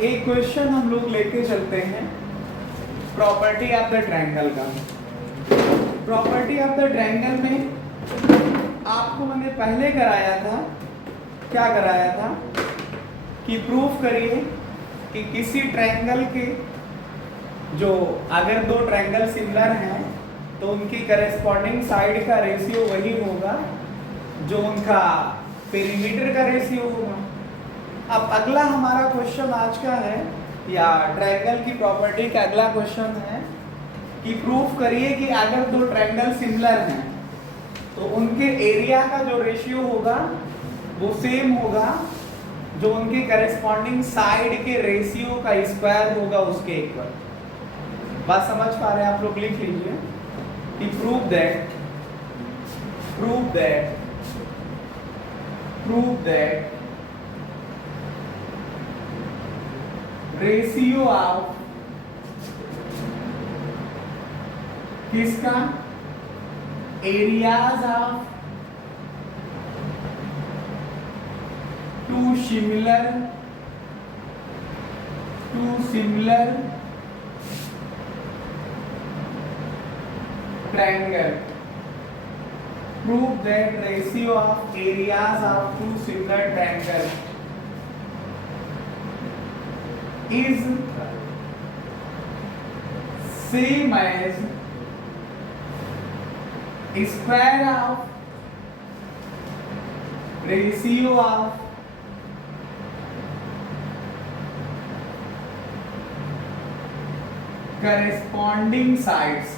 एक क्वेश्चन हम लोग लेके चलते हैं प्रॉपर्टी ऑफ द ट्रायंगल का। प्रॉपर्टी ऑफ द ट्रायंगल में आपको मैंने पहले कराया था, क्या कराया था कि प्रूफ करिए कि किसी ट्रायंगल के जो अगर दो ट्रायंगल सिमिलर हैं तो उनकी करेस्पॉन्डिंग साइड का रेशियो वही होगा जो उनका पेरीमीटर का रेशियो होगा। अब अगला हमारा क्वेश्चन आज का है, या ट्रायंगल की प्रॉपर्टी का अगला क्वेश्चन है कि प्रूफ करिए कि अगर दो ट्रायंगल सिमिलर हैं तो उनके एरिया का जो रेशियो होगा वो सेम होगा जो उनके करेस्पॉन्डिंग साइड के रेशियो का स्क्वायर होगा उसके इक्वल। बात समझ पा रहे हैं आप लोग? लिख लीजिए कि प्रूव दैट रेशियो ऑफ किसका areas of two similar triangle. Prove that ratio of areas of two similar triangle is same as square of ratio of corresponding sides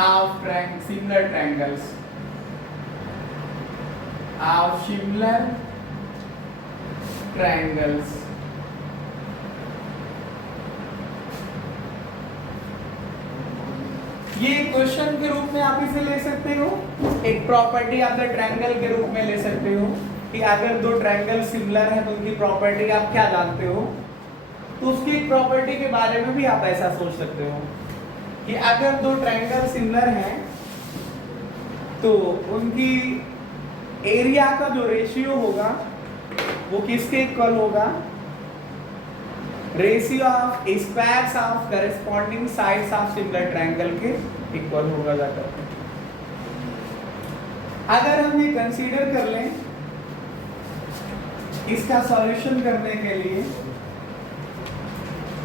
of similar triangles ये क्वेश्चन के रूप में आप इसे ले सकते हो, एक प्रॉपर्टी ऑफ द ट्रायंगल के रूप में ले सकते हो कि अगर दो ट्रायंगल सिमिलर है तो उनकी प्रॉपर्टी आप क्या जानते हो, तो उसकी एक प्रॉपर्टी के बारे में भी आप ऐसा सोच सकते हो कि अगर दो ट्रायंगल सिमिलर हैं तो उनकी एरिया का जो रेशियो होगा वो किसके इक्वल होगा? Ratio of squares of corresponding sides of similar triangle के इक्वल होगा जाकर। अगर हम ये कंसीडर कर लें इसका सॉल्यूशन करने के लिए,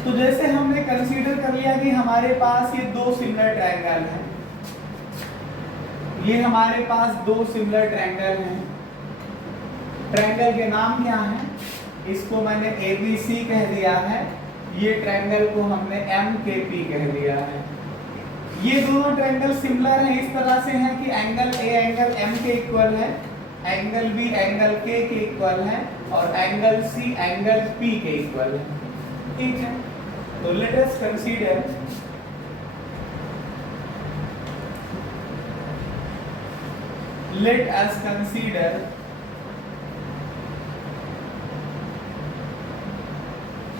तो जैसे हमने कंसीडर कर लिया कि हमारे पास ये दो सिमिलर ट्रायंगल हैं, ये हमारे पास दो सिमिलर ट्रायंगल हैं। ट्रायंगल के नाम क्या हैं? इसको मैंने ABC कह दिया है, ये ट्रायंगल को हमने MKP कह दिया है। ये दोनों ट्रायंगल सिमिलर हैं, इस तरह से हैं कि एंगल A एंगल M के इक्वल है, एंगल B एंगल K के इक्वल है और एंगल C एंगल P के इक्वल है। ठीक है, तो let us consider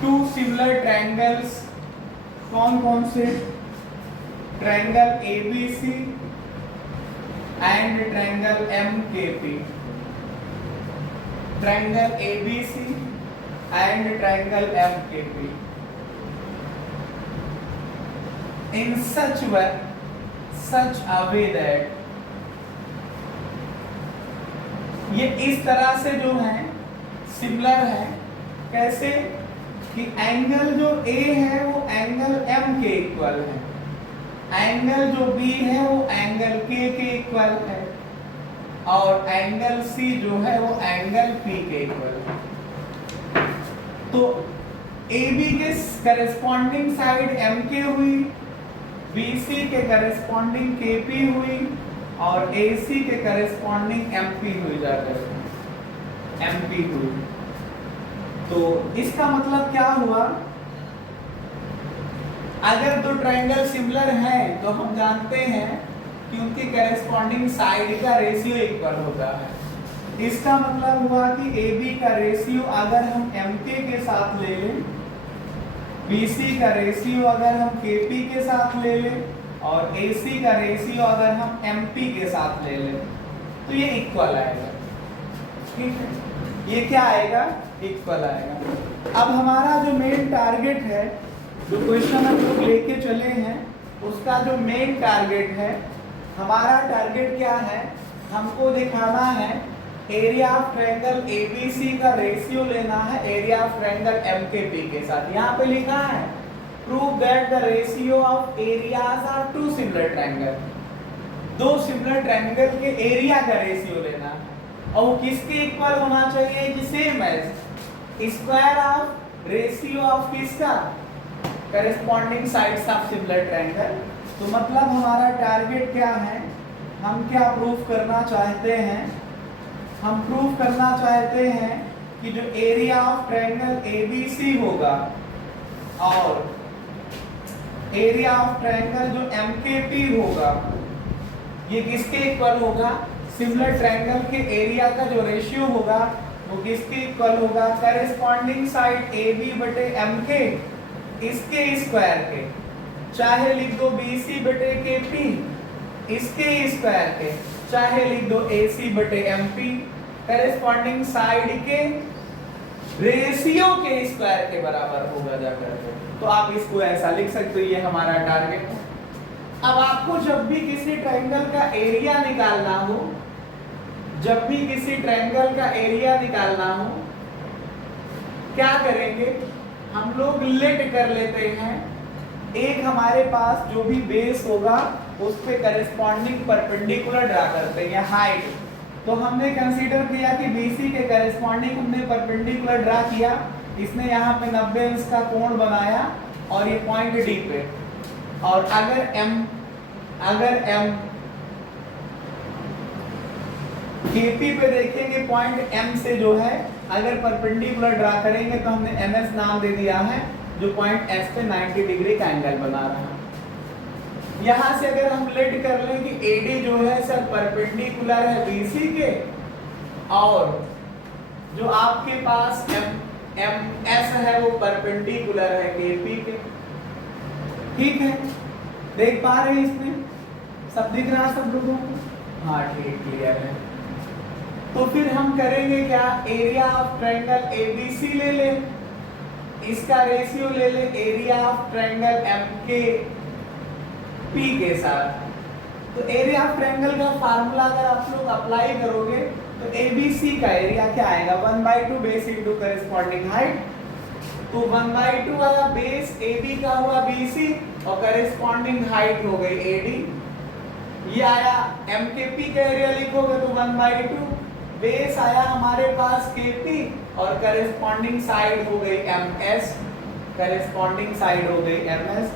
two similar triangles. कौन कौन से? Triangle ABC and triangle MKP। Triangle ABC and triangle MKP in such a way that ये इस तरह से जो है सिमिलर है। कैसे? कि एंगल जो A है वो एंगल M के इक्वल है, एंगल जो B है वो एंगल K के इक्वल है और एंगल C जो है वो एंगल P के इक्वल है। तो AB के करेस्पॉन्डिंग साइड MK हुई, BC के करेस्पॉन्डिंग KP हुई और AC के करेस्पॉन्डिंग MP हुई जाकर MP हुई। तो इसका मतलब क्या हुआ? अगर दो ट्रायंगल सिमिलर हैं तो हम जानते हैं कि उनकी करेस्पॉन्डिंग साइड का रेशियो इक्वल होता है। इसका मतलब हुआ कि AB का रेशियो अगर हम MK के साथ ले लें, BC का रेशियो अगर हम KP के साथ ले लें और AC का रेशियो अगर हम MP के साथ ले लें तो ये इक्वल आएगा। ठीक है, ये क्या आएगा, इक्वल आएगा। अब हमारा जो मेन टारगेट है, जो क्वेश्चन हम लोग लेके चले हैं, उसका जो मेन टारगेट है, हमारा टारगेट क्या है, हमको दिखाना है एरिया ऑफ ट्रायंगल एबीसी का रेशियो लेना है एरिया ऑफ ट्रायंगल एमकेपी के साथ। यहाँ पे लिखा है prove that the ratio of areas are two similar triangle, दो सिमिलर ट्रायंगल के एरिया का रेशियो लेना है और वो किसके इक्वल होना चाहिए कि same as square of ratio of किसका, corresponding sides of similar triangle. तो मतलब हमारा टारगेट क्या है, हम क्या प्रूव करना चाहते हैं, हम प्रूव करना चाहते हैं कि जो एरिया ऑफ ट्रायंगल एबीसी होगा और एरिया ऑफ ट्रायंगल जो एमकेपी होगा, ये किसके इक्वल होगा, सिमिलर ट्रायंगल के एरिया का जो रेशियो होगा वो किसके इक्वल होगा, करेस्पॉन्डिंग साइड AB बटे MK इसके स्क्वायर के, चाहे लिख दो BC बटे KP इसके स्क्वायर के, चाहे लिख दो AC बटे MP करेस्पॉन्डिंग साइड के रेशियो के स्क्वायर के बराबर होगा जाकर के। तो आप इसको ऐसा लिख सकते हो, ये हमारा टारगेट है। अब आपको जब भी किसी ट्रायंगल का एरिया निकालना हो, जब भी किसी ट्रायंगल का एरिया निकालना हो, क्या करेंगे, हम लोग लेट कर लेते हैं, एक हमारे पास जो भी बेस होगा उस पे करेस्पॉन्डिंग परपेंडिकुलर ड्रा करते हैं हाइट। तो हमने कंसीडर किया कि BC के करेस्पॉन्डिंग हमने परपेंडिकुलर ड्रा किया, इसने यहाँ पे 90 अंश का कोण बनाया और ये पॉइंट D पे, और अगर M KP पे देखेंगे पॉइंट M से जो है अगर परपेंडिकुलर ड्रा करेंगे तो हमने MS नाम दे दिया है, जो पॉइंट S पे 90 डिग्री का एंगल बना रहा है। यहाँ से अगर हम लेट कर लें कि AD जो है सर परपेंडिकुलर है BC के, और जो आपके पास MS है वो परपेंडिकुलर है KP के, ठीक है, देख पा रहे हैं इसमें सब दिख रहा है सब लोगों को, हाँ ठीक क्लियर है। तो फिर हम करेंगे क्या, एरिया ऑफ ट्रायंगल ABC ले ले, इसका रेशियो ले ले एरिया ऑफ ट्रायंगल MKP के साथ। तो एरिया ऑफ ट्रायंगल का फार्मूला अगर आप लोग अप्लाई करोगे तो ABC का एरिया क्या आएगा, 1/2 बेस इनटू करेस्पॉन्डिंग हाइट। तो 1/2 आया, बेस AB का हुआ BC और करेस्पॉन्डिंग हाइट हो गई AD। ये आया MKP का एरिया लिखोगे तो 1/2 बेस आया हमारे पास KP और करेस्पॉन्डिंग साइड हो गई MS, करेस्पॉन्डिंग साइड हो गई MS।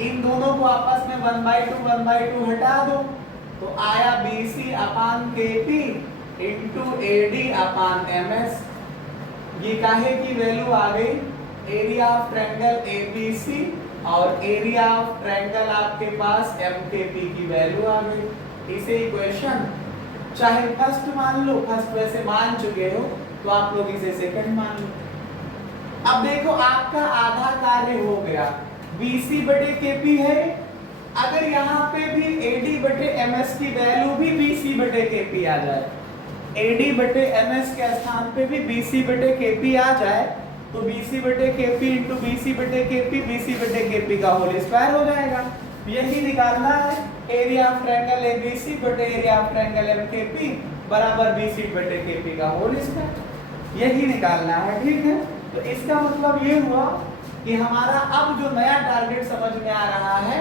इन दोनों को आपस में 1/2 हटा दो तो आया BC अपान KP इंटू AD अपान MS। ये काहे की वैल्यू आ गई, एरिया ऑफ ट्रायंगल ABC और एरिया ऑफ ट्रायंगल आपके पास MKP की वैल्यू आ गई। इसे इक्वेशन चाहे फर्स्ट मान लो, फर्स्ट वैसे मान चुके हो तो आप लोग इसे सेकंड मान लो। अब देखो आपका आधा कार्य हो गया, BC बटे KP है, अगर यहाँ पे भी AD बटे MS की वैल्यू भी BC बटे KP आ जाए, AD बटे MS के स्थान पे भी BC बटे KP आ जाए तो BC बटे KP इंटू BC बटे KP BC बटे KP का होल स्क्वायर हो जाएगा। यही निकालना है, एरिया ऑफ ट्रायंगल ABC बटे एरिया ऑफ ट्रायंगल MKP बराबर BC बटे KP का होल स्क्वायर, यही निकालना है, ठीक है। तो इसका मतलब ये हुआ कि हमारा अब जो नया टारगेट समझ में आ रहा है,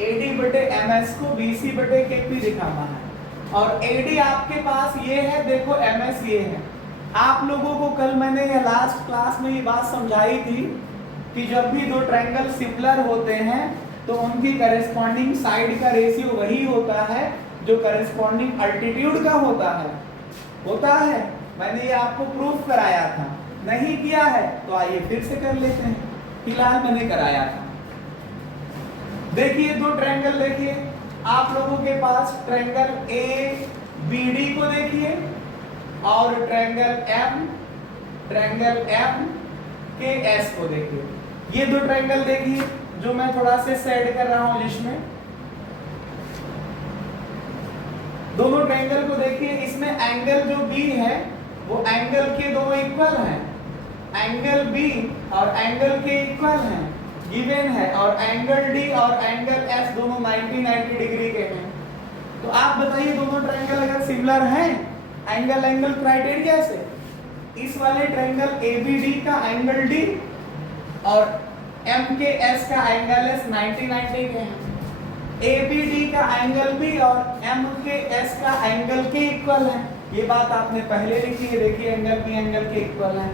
AD बटे MS को BC बटे KP दिखाना है, और AD आपके पास ये है, देखो MS ये है। आप लोगों को कल मैंने ये लास्ट क्लास में ये बात समझाई थी कि जब भी दो ट्रायंगल सिमिलर होते हैं तो उनकी करेस्पॉन्डिंग साइड का रेशियो वही होता है जो करेस्पॉन्डिंग अल्टीट्यूड का होता है। मैंने ये आपको प्रूफ कराया था, नहीं किया है तो आइए फिर से कर लेते हैं, फिलहाल मैंने कराया था। देखिए दो ट्रायंगल, देखिए आप लोगों के पास ट्रायंगल ABD को देखिए और ट्रायंगल MKS को देखिए। ये दो ट्रायंगल देखिए जो मैं थोड़ा से सेट कर रहा हूं लिस्ट में, दोनों ट्रायंगल को देखिए, इसमें एंगल जो B है वो एंगल के दोनों इक्वल हैं, एंगल बी और एंगल के इक्वल हैं, गिवन है, और एंगल डी और एंगल एस दोनों 90 डिग्री के हैं। तो आप बताइए दोनों ट्रायंगल अगर सिमिलर हैं एंगल एंगल क्राइटेरिया से, इस वाले ट्रायंगल एबीडी का एंगल डी और एमकेएस का एंगल एस 90 के हैं, एबीडी का एंगल बी और एमकेएस का एंगल के इक्वल है। ये बात आपने पहले लिखी है, देखिए एंगल बी एंगल के इक्वल है।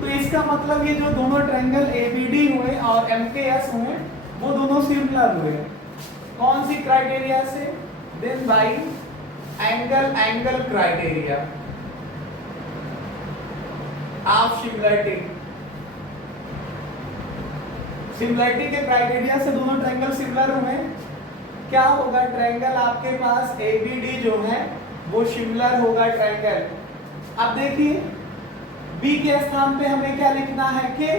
तो इसका मतलब ये जो दोनों ट्रायंगल एबीडी हुए और एमकेएस हुए वो दोनों सिमिलर हुए। कौन सी क्राइटेरिया से? Then by angle angle criteria of similarity. Similarity के क्राइटेरिया से दोनों ट्रायंगल सिमिलर हुए। क्या होगा? ट्रायंगल आपके पास एबीडी जो है वो सिमिलर होगा ट्रायंगल। अब देखिए बी के स्थान पे हमें क्या लिखना है? के,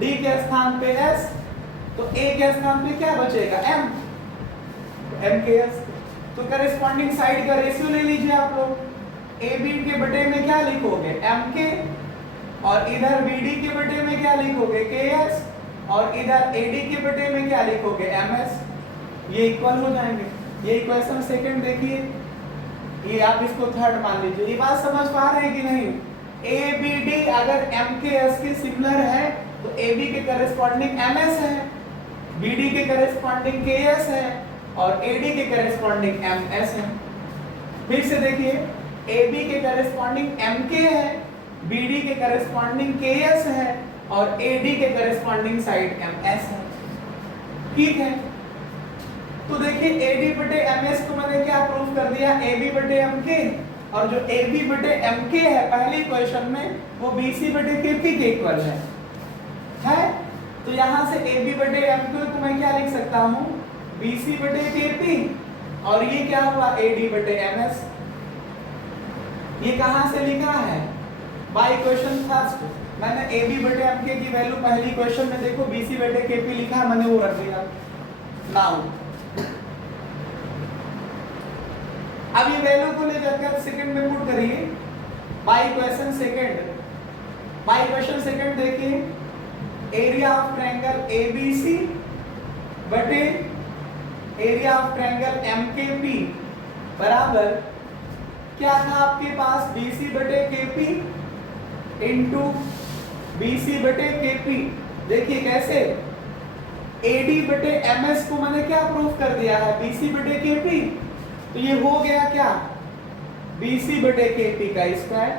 डी के स्थान पे एस, तो ए के स्थान पे क्या बचेगा? एम, एम के एस। तो करेस्पॉन्डिंग साइड का रेशियो ले लीजिए आप लोग। ए बी के बटे में क्या लिखोगे? एम के, और इधर बी डी के बटे में क्या लिखोगे? के एस, और इधर ए डी के बटे में क्या लिखोगे? M S. ये इक्वल हो जाएंगे। ये इक्वेशन सेकंड देखिए, ये आप इसको थर्ड मान लीजिए। ये बात समझ पा रहे हैं कि नहीं? ए बी डी अगर एम के एस के सिमिलर है तो ए बी के करेस्पॉन्डिंग एम एस है, बी डी के करेस्पॉन्डिंग के एस है, और ए डी के करेस्पॉन्डिंग एम एस है। फिर से देखिए, ए बी के करेस्पॉन्डिंग एम के है, बी डी के करेस्पॉन्डिंग के एस है, और ए डी के करेस्पॉन्डिंग साइड एम एस है। ठीक है, तो देखिए ए डी बटे एम एस को मैंने क्या प्रूव कर दिया? ए बी बटे एम के, और जो ए बी बटे एम के है पहली क्वेश्चन में वो बी सी बटे के पी के इक्वल है? तो यहाँ से ए बी बटे एम के को मैं क्या लिख सकता हूँ? बी सी बटे के पी, और ये क्या हुआ? ए डी बटे एम एस। ये कहाँ से लिखा है? बाय क्वेश्चन फर्स्ट मैंने ए बी बटे एम के की वैल्यू पहली क्वेश्चन में देखो बी सी बटे के पी लिखा, मैंने वो रख दिया। नाउ अब ये वैल्यू को ले जाकर सेकंड में पुट करिए। By question second, by question second देखिए, एरिया ऑफ ट्रायंगल एबीसी बटे एरिया ऑफ ट्रायंगल एमकेपी बराबर क्या था आपके पास? बीसी बटे केपी इंटू बीसी बटे केपी। देखिए कैसे, एडी बटे एमएस को मैंने क्या प्रूफ कर दिया है? बीसी बटे केपी। तो ये हो गया क्या? बीसी बटे केपी का स्क्वायर।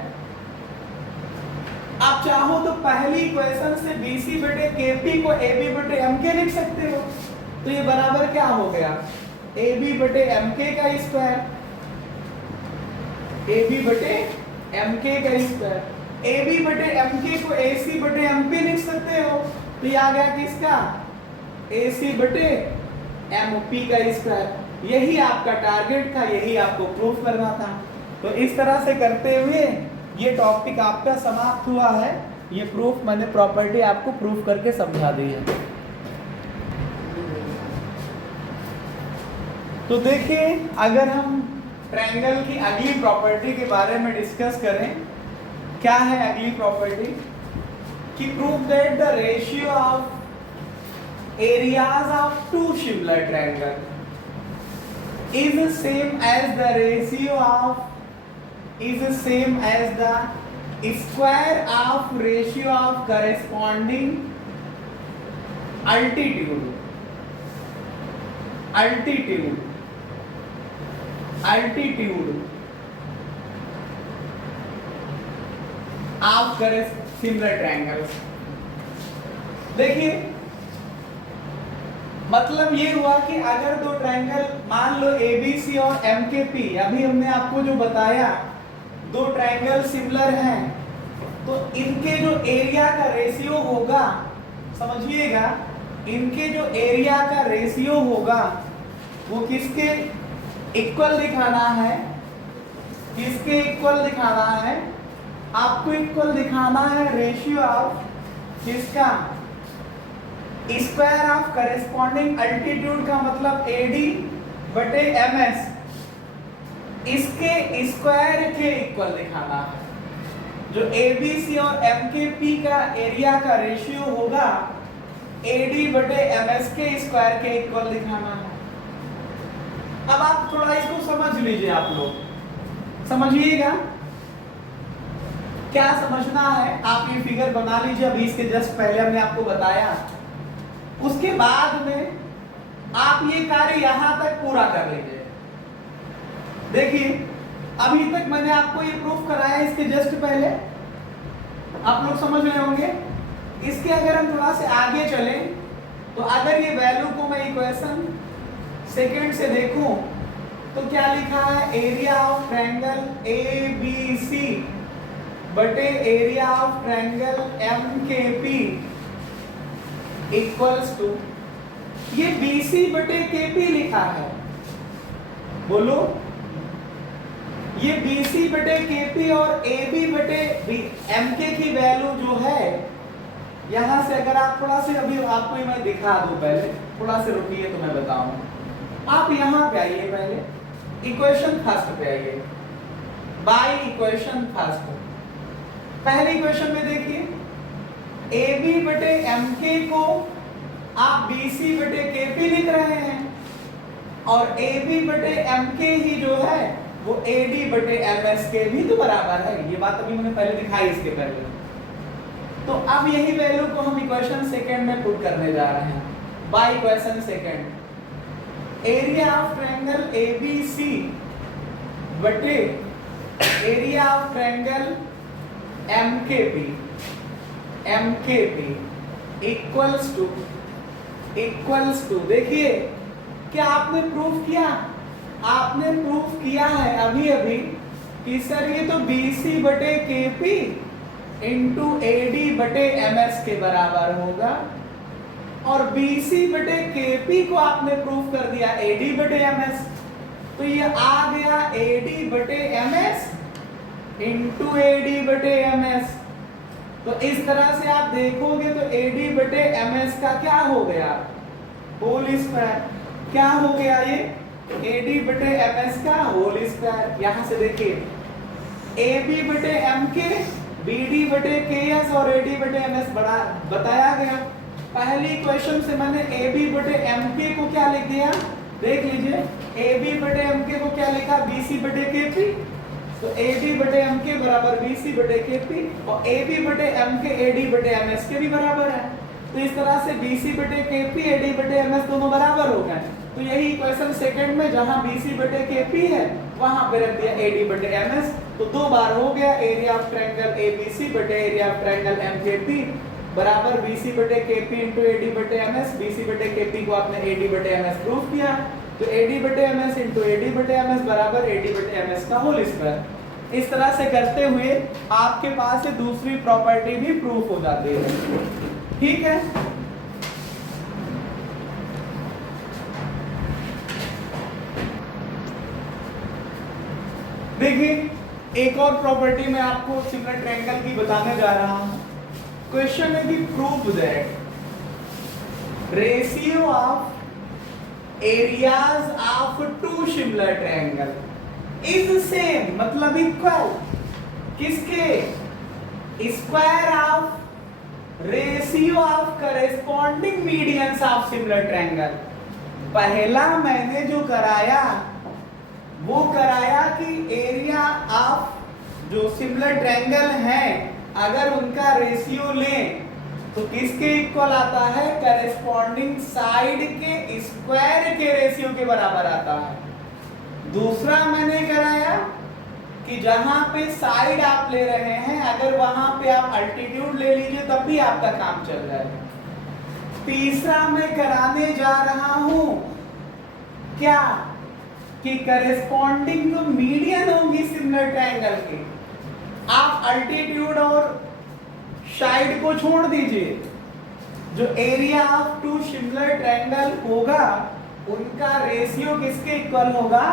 आप चाहो तो पहली इक्वेशन से बीसी बटे केपी को एबी बटे एमके लिख सकते हो। तो ये बराबर क्या हो गया? एबी बटे एमके का स्क्वायर, एबी बटे एमके का स्क्वायर। एबी बटे एमके को एसी बटे एमपी लिख सकते हो। तो ये आ गया किसका? एसी बटे एमपी का स्क्वायर। यही आपका टारगेट था, यही आपको प्रूफ करना था। तो इस तरह से करते हुए ये टॉपिक आपका समाप्त हुआ है। ये प्रूफ मैंने प्रॉपर्टी आपको प्रूफ करके समझा दी है। तो देखिए, अगर हम ट्रायंगल की अगली प्रॉपर्टी के बारे में डिस्कस करें, क्या है अगली प्रॉपर्टी? कि prove that the ratio of areas of two similar triangle is same as the ratio of is same as the square of ratio of corresponding altitude of similar triangles। देखिए मतलब ये हुआ कि अगर दो ट्रायंगल मान लो ABC और MKP, अभी हमने आपको जो बताया दो ट्रायंगल सिमिलर हैं, तो इनके जो एरिया का रेशियो होगा, समझिएगा, इनके जो एरिया का रेशियो होगा वो किसके इक्वल दिखाना है? किसके इक्वल दिखाना है? आपको इक्वल दिखाना है रेशियो ऑफ किसका? स्क्वायर ऑफ करेस्पॉन्डिंग अल्टीट्यूड का मतलब एडी बटे एमएस, इसके स्क्वायर के इक्वल दिखाना है। जो ABC और MKP का एरिया का रेशियो होगा AD बटे MS के स्क्वायर के इक्वल दिखाना है। अब आप थोड़ा इसको समझ लीजिए, आप लोग समझिएगा क्या समझना है। आप ये फिगर बना लीजिए, अभी इसके जस्ट पहले हमने आपको बताया। उसके बाद में आप ये कार्य यहां तक पूरा कर लीजिए। देखिए अभी तक मैंने आपको ये प्रूफ कराया, इसके जस्ट पहले आप लोग समझ रहे होंगे। इसके अगर हम थोड़ा से आगे चलें तो अगर ये वैल्यू को मैं इक्वेशन सेकंड से देखूं तो क्या लिखा है, एरिया ऑफ ट्रायंगल ABC बटे area of triangle MKP equals to, ये BC बटे KP लिखा है, बोलो ये BC बटे KP और AB बटे MK की वैल्यू जो है, यहां से अगर आप थोड़ा से, अभी आपको ये मैं दिखा दूं, पहले थोड़ा से रुकिए तो मैं बताऊं। आप यहां पे आइए, पहले इक्वेशन फर्स्ट पे आइए, बाय इक्वेशन फर्स्ट। पहले इक्वेशन में देखिए AB बटे MK को आप BC बटे KP लिख रहे हैं और AB बटे MK ही जो है वो AD बटे MS के भी तो बराबर है। ये बात अभी मैंने पहले दिखाई इसके पहले। तो अब यही वैल्यू को हम इक्वेशन सेकंड में पुट करने जा रहे हैं। By equation second, area of triangle ABC बटे area of triangle MKP equals to, देखिए क्या आपने प्रूफ किया, आपने प्रूफ किया है अभी अभी कि सर ये तो BC बटे KP इंटू AD बटे MS के बराबर होगा, और BC बटे KP को आपने प्रूफ कर दिया AD बटे MS, तो ये आ गया AD बटे MS इंटू AD बटे MS। तो इस तरह से आप देखोगे तो AD बटे MS का क्या हो गया, होल स्क्वायर। क्या हो गया ये, AD बटे MS का होल स्क्वायर। यहां से देखिए AB बटे MK, BD बटे KS और AD बटे MS बड़ा बताया गया। पहली इक्वेशन से मैंने AB बटे MK को क्या लिख दिया, देख लीजिए AB बटे MK को क्या लिखा, BC बटे KP। तो AB बटे MK बराबर BC बटे KP और AB बटे MK AD बटे MS के भी बराबर है। तो इस तरह से BC बटे KP AD बटे MS दोनों बराबर हो गए। तो यही इक्वेशन सेकंड में जहां BC बटे KP है वहां पे रख दिया AD बटे MS। तो दो बार हो गया, एरिया ऑफ ट्रायंगल ABC बटे एरिया ऑफ ट्रायंगल MKP बराबर BC बटे KP इंटू AD बटे MS। BC बटे KP को आपने AD बटे MS प्रूफ किया, तो AD बटे MS इंटू AD बटे MS बराबर AD बटे MS का होल स्क्वायर। इस तरह से करते हुए आपके पास से दूसरी प्रॉपर्टी भी प्रूफ हो जाती है। ठीक है, देखिए एक और प्रॉपर्टी मैं आपको सिमिलर ट्रायंगल की बताने जा रहा हूं। क्वेश्चन है कि prove that ratio of areas of two similar triangle is same, मतलब इक्वल किसके, square of ratio of corresponding medians of similar triangle. पहला मैंने जो कराया वो कराया कि एरिया ऑफ जो सिमिलर ट्रायंगल है अगर उनका रेशियो लें तो किसके इक्वल आता है, करेस्पॉन्डिंग साइड के स्क्वायर के रेशियो के बराबर आता है। दूसरा मैंने कराया कि जहां पे साइड आप ले रहे हैं अगर वहां पे आप अल्टीट्यूड ले लीजिए तब भी आपका काम चल जाएगा। तीसरा मैं कराने जा रहा हूं क्या कि करेस्पॉन्डिंग जो मीडियन होगी सिमिलर ट्रायंगल के, आप अल्टीट्यूड और साइड को छोड़ दीजिए, जो area of two similar triangle होगा उनका रेशियो किसके इक्वल होगा,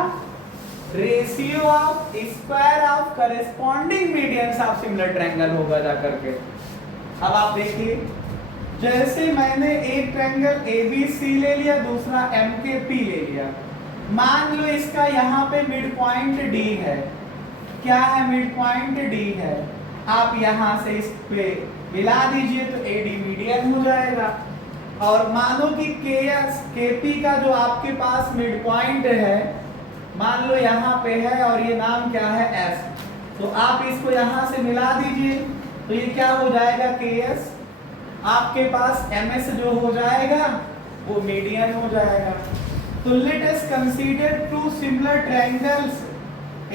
ratio of square of corresponding medians of similar triangle होगा जाकर के। अब आप देखिए जैसे मैंने एक ट्रायंगल ABC ले लिया, दूसरा MKP ले लिया, मान लो इसका यहाँ पे मिड पॉइंट D है। क्या है, मिड पॉइंट D है। आप यहां से इस पे मिला दीजिए तो AD मीडियन हो जाएगा। और मानो कि KP का जो आपके पास मिड पॉइंट है, मान लो यहाँ पे है और ये नाम क्या है S, तो आप इसको यहां से मिला दीजिए तो ये क्या हो जाएगा KS, आपके पास MS जो हो जाएगा वो मीडियन हो जाएगा। तो let us consider two similar triangles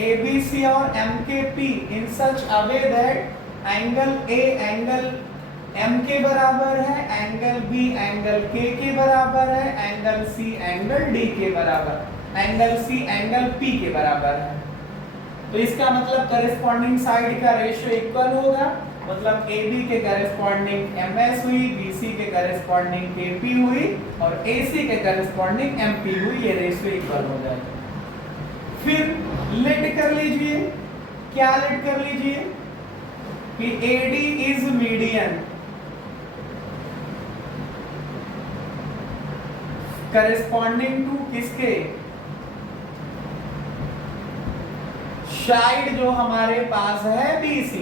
ABC और MKP in such a way that angle A angle M के बराबर है, एंगल B एंगल K के बराबर है, एंगल C एंगल D के बराबर, एंगल C एंगल P के बराबर है। तो इसका मतलब करस्पॉन्डिंग साइड का रेशियो इक्वल होगा, मतलब AB के करस्पॉन्डिंग MS हुई, BC के करस्पॉन्डिंग KP हुई और AC के करस्पॉन्डिंग MP हुई, ये रेशियो इक्वल हो जाएगा। फिर लेट कर लीजिए, क्या लेट कर लीजिए कि AD is median corresponding to किसके, साइड जो हमारे पास है BC,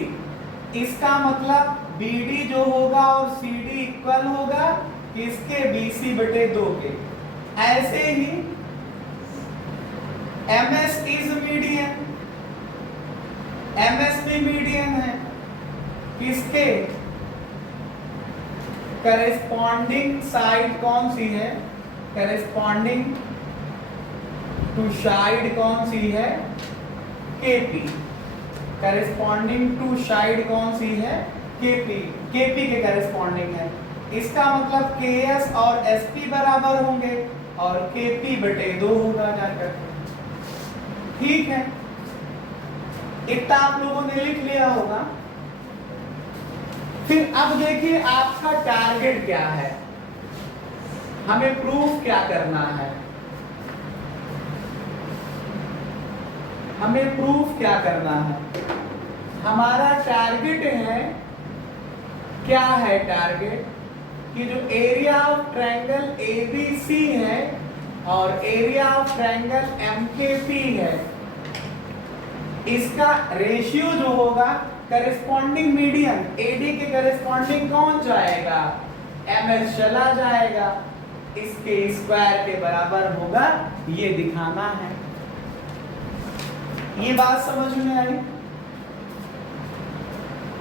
इसका मतलब BD जो होगा और CD इक्वल होगा किसके, BC बटे 2 के। ऐसे ही MS इज मीडियन, MS भी मीडियन है किसके, करस्पॉन्डिंग साइड कौन सी है, करस्पॉन्डिंग टू साइड कौन सी है, KP, करस्पॉन्डिंग टू साइड कौन सी है, KP के करस्पॉन्डिंग है। इसका मतलब KS और SP बराबर होंगे और KP बटे 2 होगा जाकर। ठीक है, इतना आप लोगों ने लिख लिया होगा। फिर अब देखिए आपका टारगेट क्या है, हमें प्रूफ क्या करना है, हमें प्रूफ क्या करना है। हमारा टारगेट है, क्या है टारगेट, कि जो एरिया ऑफ ट्रायंगल ABC है और एरिया ऑफ ट्रायंगल MKP है, इसका रेशियो जो होगा करस्पॉन्डिंग मीडियन AD के करस्पॉन्डिंग कौन जाएगा, MS चला जाएगा, इसके स्क्वायर के बराबर होगा, ये दिखाना है। ये बात समझ में आई।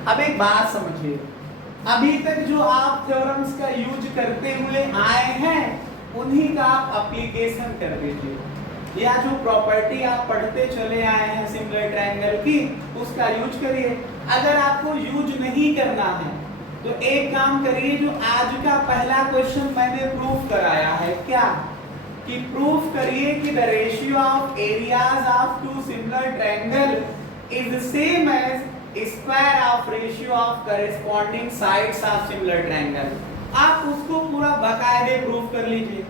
अब एक बात समझिए, अभी तक जो आप थ्योरम्स का यूज करते हुए आए हैं उन्हीं का आप एप्लीकेशन कर दीजिए, या जो प्रॉपर्टी आप पढ़ते चले आए हैं सिमिलर ट्रायंगल की उसका यूज करिए। अगर आपको यूज नहीं करना है तो एक काम करिए, जो आज का पहला क्वेश्चन मैंने प्रूफ कराया है, क्या कि प्रूफ करिए कि the ratio of areas of two similar triangle is same as square of ratio of corresponding sides of similar triangle. आप उसको पूरा बाकायदे प्रूफ कर लीजिए,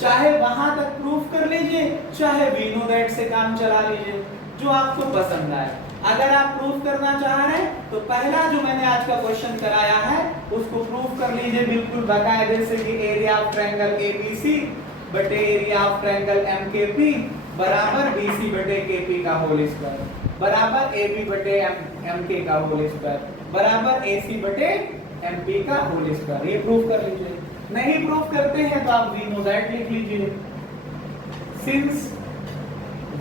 चाहे वहां तक प्रूफ कर लीजिए, चाहे वी नो दैट से काम चला लीजिए, जो आपको पसंद आए। अगर आप प्रूफ करना चाह रहे हैं तो पहला जो मैंने आज का क्वेश्चन कराया है उसको प्रूफ कर लीजिए बिल्कुल बाकायदे से कि एरिया ऑफ ट्रायंगल ABC बटे एरिया ऑफ ट्रायंगल MKP बराबर BC बटे KP का होल स्क्वायर बराबर AB बटे MK का होल स्क्वायर बराबर AC बटे MP का होल स्क्वायर। ये प्रूफ कर लीजिए। नहीं प्रूफ करते हैं तो आप वी नो दैट लिख लीजिए। सिंस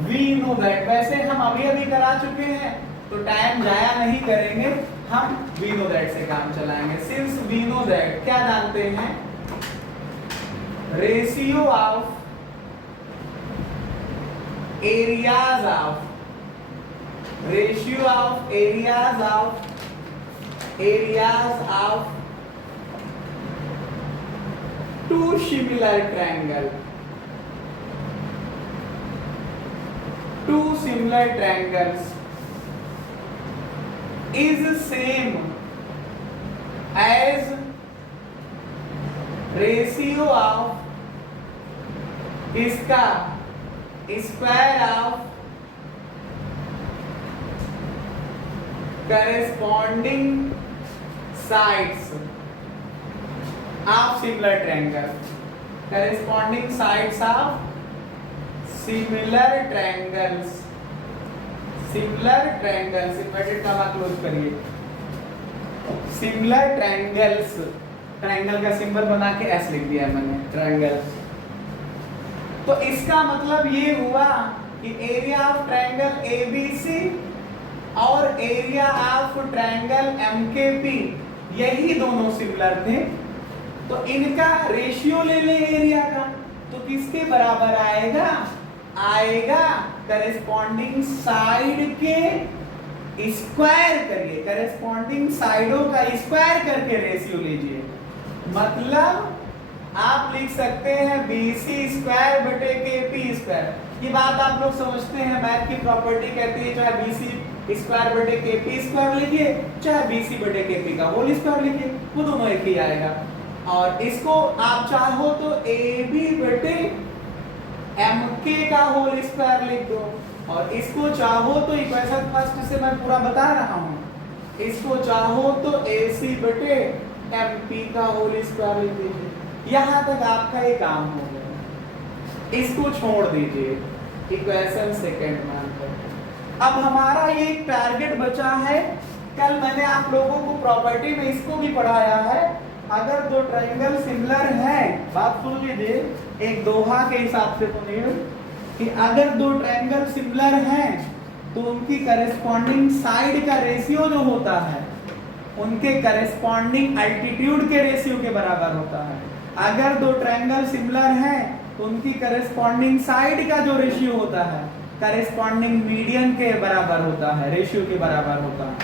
वी नो दैट, वैसे हम अभी अभी करा चुके हैं तो टाइम जाया नहीं करेंगे, हम वी नो दैट से काम चलाएंगे। सिंस वी नो दैट क्या जानते हैं, ratio of areas of two similar triangle, two similar triangles is same as ratio of इसका square of corresponding sides of similar triangle, corresponding sides of similar triangles, similar triangles inverted comma close करिए, similar triangles, triangle का symbol बना के S लिख दिया है मैंने, triangles. तो इसका मतलब ये हुआ कि एरिया ऑफ ट्रायंगल एबीसी और एरिया ऑफ ट्रायंगल एमकेपी यही दोनों सिमिलर थे। तो इनका रेशियो ले ले एरिया का, तो किसके बराबर आएगा? आएगा करेस्पॉन्डिंग साइड के स्क्वायर करिए, करेस्पॉन्डिंग साइडों का स्क्वायर करके रेशियो लीजिए। मतलब आप लिख सकते हैं BC स्क्वायर बटे KP स्क्वायर। ये बात आप लोग समझते हैं, मैथ की प्रॉपर्टी कहती है चाहे BC स्क्वायर बटे KP स्क्वायर लिखिए, चाहे BC बटे KP का होल स्क्वायर लिखिए, वो दोनों एक ही आएगा। और इसको आप चाहो तो AB बटे MK का होल स्क्वायर लिख दो, और इसको चाहो तो इक्वेशन फर्स्ट से मैं पूरा बता रहा हूँ, इसको चाहो तो AC बटे MP का होल स्क्वायर लिख दीजिए। यहाँ तक आपका ये काम हो गया, इसको छोड़ दीजिए इक्वेशन सेकंड में। अब हमारा ये टारगेट बचा है, कल मैंने आप लोगों को प्रॉपर्टी में इसको भी पढ़ाया है। अगर दो ट्रायंगल सिमिलर हैं, बात सुन लीजिए, एक दोहा के हिसाब से सुनिए कि अगर दो ट्रायंगल सिमिलर हैं तो उनकी करेस्पॉन्डिंग साइड का रेशियो जो होता है उनके करेस्पॉन्डिंग अल्टीट्यूड के रेशियो के बराबर होता है। अगर दो ट्रायंगल सिमिलर हैं तो उनकी करेस्पॉन्डिंग साइड का जो रेशियो होता है करेस्पॉन्डिंग मीडियन के बराबर होता है, रेशियो के बराबर होता है।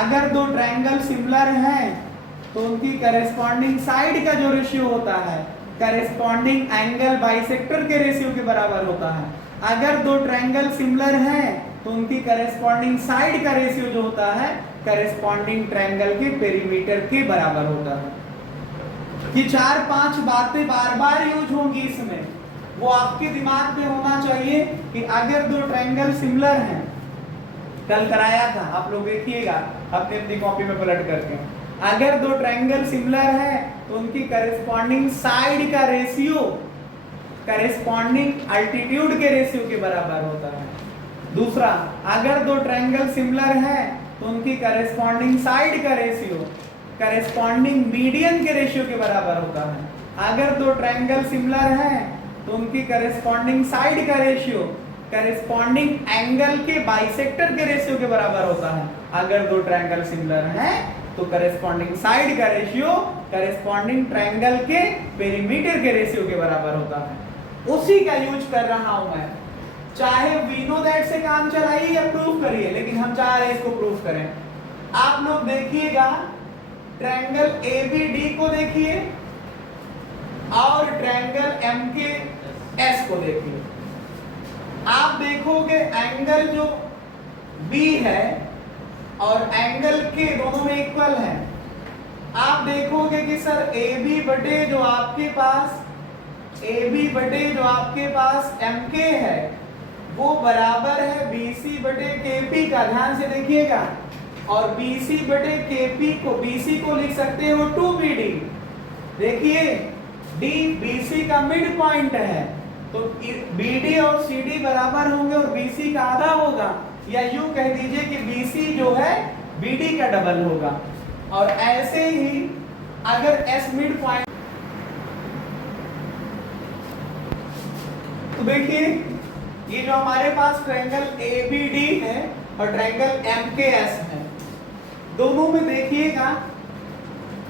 अगर दो ट्रायंगल सिमिलर हैं तो उनकी करेस्पॉन्डिंग साइड का जो रेशियो होता है करेस्पॉन्डिंग एंगल बाइसेक्टर के रेशियो के बराबर होता है। अगर दो ट्रायंगल सिमिलर हैं तो उनकी करेस्पॉन्डिंग साइड का रेशियो जो होता है करेस्पॉन्डिंग ट्रायंगल के पेरीमीटर के बराबर होता है। ये 4-5 बातें बार बार यूज होंगी इसमें, वो आपके दिमाग में होना चाहिए कि अगर दो ट्रायंगल सिमिलर हैं, कल कराया था आप लोग देखिएगा अपनी अपनी कॉपी में पलट करके, अगर दो ट्रायंगल सिमिलर हैं तो उनकी करेस्पॉन्डिंग साइड का रेशियो करेस्पॉन्डिंग अल्टीट्यूड के रेशियो के बराबर होता है। दूसरा, अगर दो ट्रायंगल सिमिलर हैं तो उनकी करेस्पॉन्डिंग साइड का रेशियो करेस्पॉन्डिंग मीडियन के रेशियो के बराबर होता है। अगर दो ट्रायंगल सिमिलर हैं तो उनकी करेस्पॉन्डिंग साइड का रेशियो करेस्पॉन्डिंग एंगल के बाइसेक्टर के रेशियो के बराबर होता है। अगर दो ट्रायंगल सिमिलर हैं तो करेस्पॉन्डिंग साइड का रेशियो करेस्पॉन्डिंग ट्रायंगल के पेरीमीटर के रेशियो के बराबर होता है। उसी का यूज कर रहा हूं मैं, चाहे वी नो दैट से काम चलाइए या प्रूफ करिए, लेकिन हम चाह रहे हैं इसको प्रूफ करें। आप लोग देखिएगा ट्रायंगल ABD को देखिए और ट्रायंगल MKS को देखिए। आप देखोगे एंगल जो B है और एंगल K दोनों में इक्वल है। आप देखोगे कि सर AB बटे जो आपके पास MK है वो बराबर है BC बटे KP का, ध्यान से देखिएगा। और BC बटे KP को BC को लिख सकते हो 2BD। देखिए D BC का मिड पॉइंट है तो BD और CD बराबर होंगे और BC का आधा होगा, या यूं कह दीजिए कि BC जो है BD का डबल होगा। और ऐसे ही अगर S मिड पॉइंट, तो देखिए ये जो हमारे पास ट्रायंगल ABD है और ट्रायंगल MKS है, दोनों में देखिएगा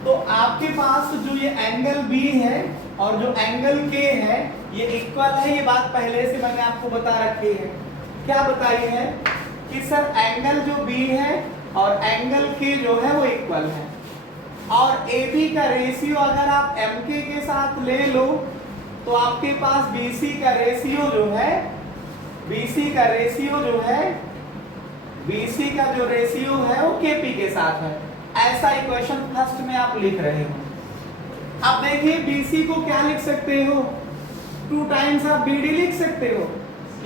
तो आपके पास जो ये एंगल B है और जो एंगल K है ये इक्वल है। ये बात पहले से मैंने आपको बता रखी है। क्या बताई है कि सर एंगल जो B है और एंगल K जो है वो इक्वल है, और AB का रेशियो अगर आप MK के साथ ले लो तो आपके पास BC का रेशियो जो है वो KP के साथ है। ऐसा इक्वेशन फर्स्ट में आप लिख रहे हो। अब देखिए BC को क्या लिख सकते हो, 2 टाइम्स आप BD लिख सकते हो।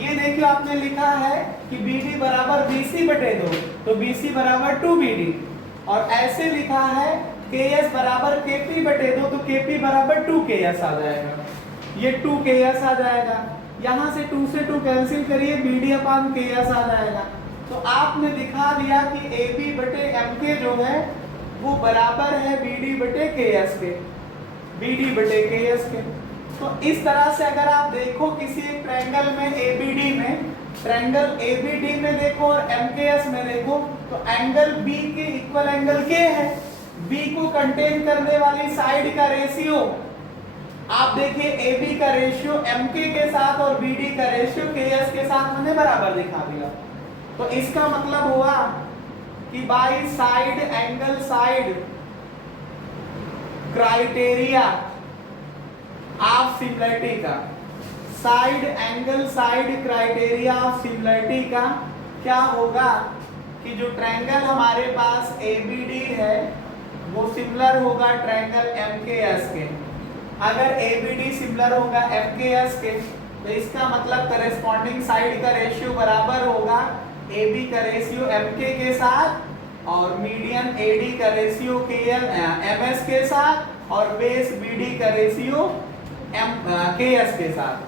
ये देखिए आपने लिखा है कि BD बराबर BC बटे 2, तो BC बराबर 2BD, और ऐसे लिखा है KS बराबर KP बटे 2, तो KP बराबर 2KS आ जाएगा। ये 2KS आ जाएगा, यहाँ से 2 से 2 कैंसिल करिए, BD अपान KS आ जाएगा। तो आपने दिखा दिया कि AB बटे MK जो है वो बराबर है BD बटे KS के, BD बटे KS के। तो इस तरह से अगर आप देखो किसी एक ट्रायंगल में ABD में, ट्रायंगल ABD में देखो और MKS में देखो, तो एंगल B के इक्वल एंगल K है। B को कंटेन करने वाली साइड का रेशियो आप देखिए, AB का रेशियो MK के साथ और BD का रेशियो KS के साथ मैंने बराबर दिखा दिया। तो इसका मतलब हुआ कि by side angle side criteria of similarity का, side angle side criteria of similarity का क्या होगा कि जो ट्रायंगल हमारे पास ABD है वो सिमिलर होगा ट्रायंगल MKS के। अगर ABD सिमिलर होगा MKS के तो इसका मतलब करेस्पॉन्डिंग साइड का रेशियो बराबर होगा AB का रेशियो MK के साथ और मीडियन AD का रेशियो MS के साथ और बेस BD का रेशियो KS के साथ।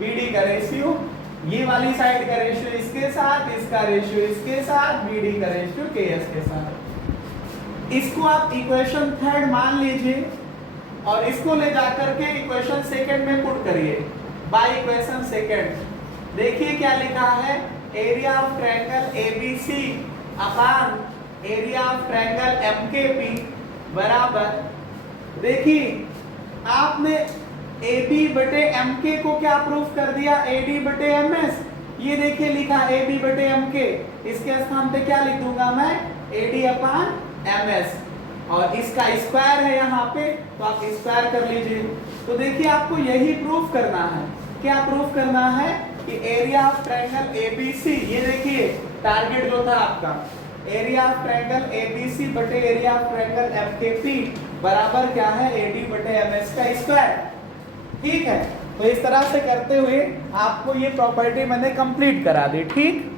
BD का रेशियो ये वाली साइड का रेशियो इसके साथ, इसका रेशियो इसके साथ, BD का रेशियो KS के साथ। इसको आप इक्वेशन थर्ड मान लीजिए और इसको ले जाकर के इक्वेशन सेकंड में पुट करिए। बाय इक्वेशन सेकंड देखिए क्या लिखा है, area of triangle ABC upon area of triangle MKP बराबर, देखिए आपने AB बटे MK को क्या प्रूफ कर दिया, AD बटे MS। ये देखिए लिखा AB बटे MK, इसके स्थान पे क्या लिख दूंगा मैं, AD अपॉन MS और इसका स्क्वायर है यहाँ पे तो आप स्क्वायर कर लीजिए। तो देखिए आपको यही प्रूफ करना है, क्या प्रूफ करना है कि एरिया ऑफ ट्रायंगल ABC, ये देखिए टारगेट जो था आपका, एरिया ऑफ ट्रायंगल ABC बटे एरिया ऑफ ट्रायंगल MKP बराबर क्या है, AD बटे MS का स्क्वायर। ठीक है, तो इस तरह से करते हुए आपको ये प्रॉपर्टी मैंने कंप्लीट करा दी। ठीक।